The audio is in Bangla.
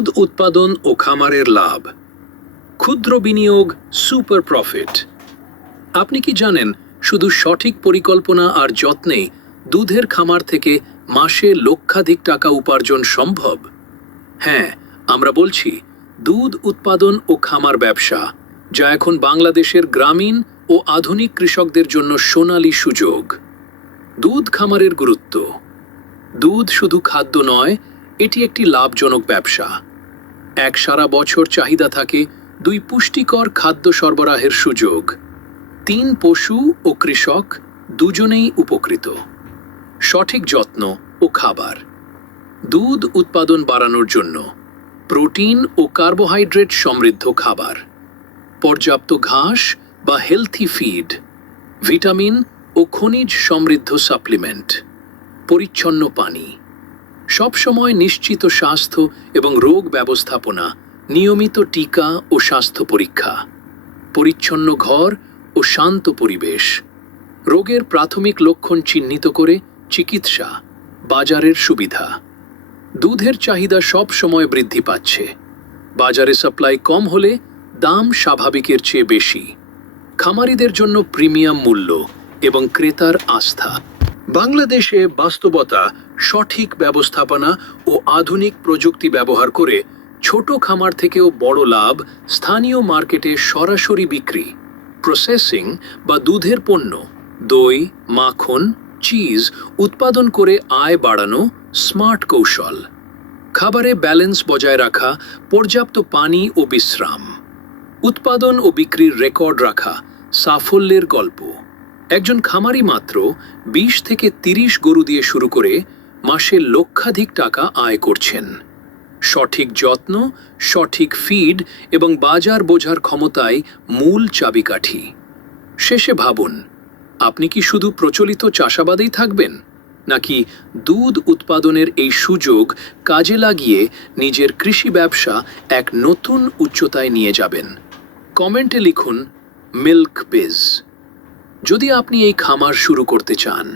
দুধ উৎপাদন ও খামারের লাভ, ক্ষুদ্র বিনিয়োগ সুপার প্রফিট। আপনি কি জানেন শুধু সঠিক পরিকল্পনা আর যত্নে দুধের খামার থেকে মাসে লক্ষাধিক টাকা উপার্জন সম্ভব? হ্যাঁ, আমরা বলছি দুধ উৎপাদন ও খামার ব্যবসা, যা এখন বাংলাদেশের গ্রামীণ ও আধুনিক কৃষকদের জন্য সোনালী সুযোগ। দুধ খামারের গুরুত্ব। দুধ শুধু খাদ্য নয়, এটি একটি লাভজনক ব্যবসা। এক সারা বছর চাহিদা থাকে, 2 পুষ্টিকর খাদ্য সরবরাহের সুযোগ, 3 পশু ও কৃষক দুজনেই উপকৃত। সঠিক যত্ন ও খাবার। দুধ উৎপাদন বাড়ানোর জন্য প্রোটিন ও কার্বোহাইড্রেট সমৃদ্ধ খাবার, পর্যাপ্ত ঘাস বা হেলথি ফিড, ভিটামিন ও খনিজ সমৃদ্ধ সাপ্লিমেন্ট, পরিচ্ছন্ন পানি, সবসময় নিশ্চিত স্বাস্থ্য এবং রোগ ব্যবস্থাপনা, নিয়মিত টিকা ও স্বাস্থ্য পরীক্ষা, পরিচ্ছন্ন ঘর ও শান্ত পরিবেশ, রোগের প্রাথমিক লক্ষণ চিহ্নিত করে চিকিৎসা, বাজারের সুবিধা। দুধের চাহিদা সব সময় বৃদ্ধি পাচ্ছে। বাজারে সাপ্লাই কম হলে দাম স্বাভাবিকের চেয়ে বেশি। খামারিদের জন্য প্রিমিয়াম মূল্য এবং ক্রেতার আস্থা। বাংলাদেশে বাস্তবতা, সঠিক ব্যবস্থাপনা ও আধুনিক প্রযুক্তি ব্যবহার করে ছোট খামার থেকেও বড় লাভ, স্থানীয় মার্কেটে সরাসরি বিক্রি, প্রসেসিং বা দুধের পণ্য, দই, মাখন, চিজ উৎপাদন করে আয় বাড়ানো স্মার্ট কৌশল। খাবারে ব্যালেন্স বজায় রাখা, পর্যাপ্ত পানি ও বিশ্রাম। উৎপাদন ও বিক্রির রেকর্ড রাখা সাফল্যের গল্প। একজন খামারি মাত্র 20 থেকে 30 গরু দিয়ে শুরু করে মাসে লক্ষাধিক টাকা আয় করছেন। সঠিক যত্ন, সঠিক ফিড এবং বাজার বোঝার ক্ষমতায় মূল চাবিকাঠি। শেষে ভাবুন, আপনি কি শুধু প্রচলিত চাষাবাদেই থাকবেন, নাকি দুধ উৎপাদনের এই সুযোগ কাজে লাগিয়ে নিজের কৃষি ব্যবসা এক নতুন উচ্চতায় নিয়ে যাবেন? কমেন্টে লিখুন মিল্ক বিজ। যদি আপনি এই খামার শুরু করতে চান,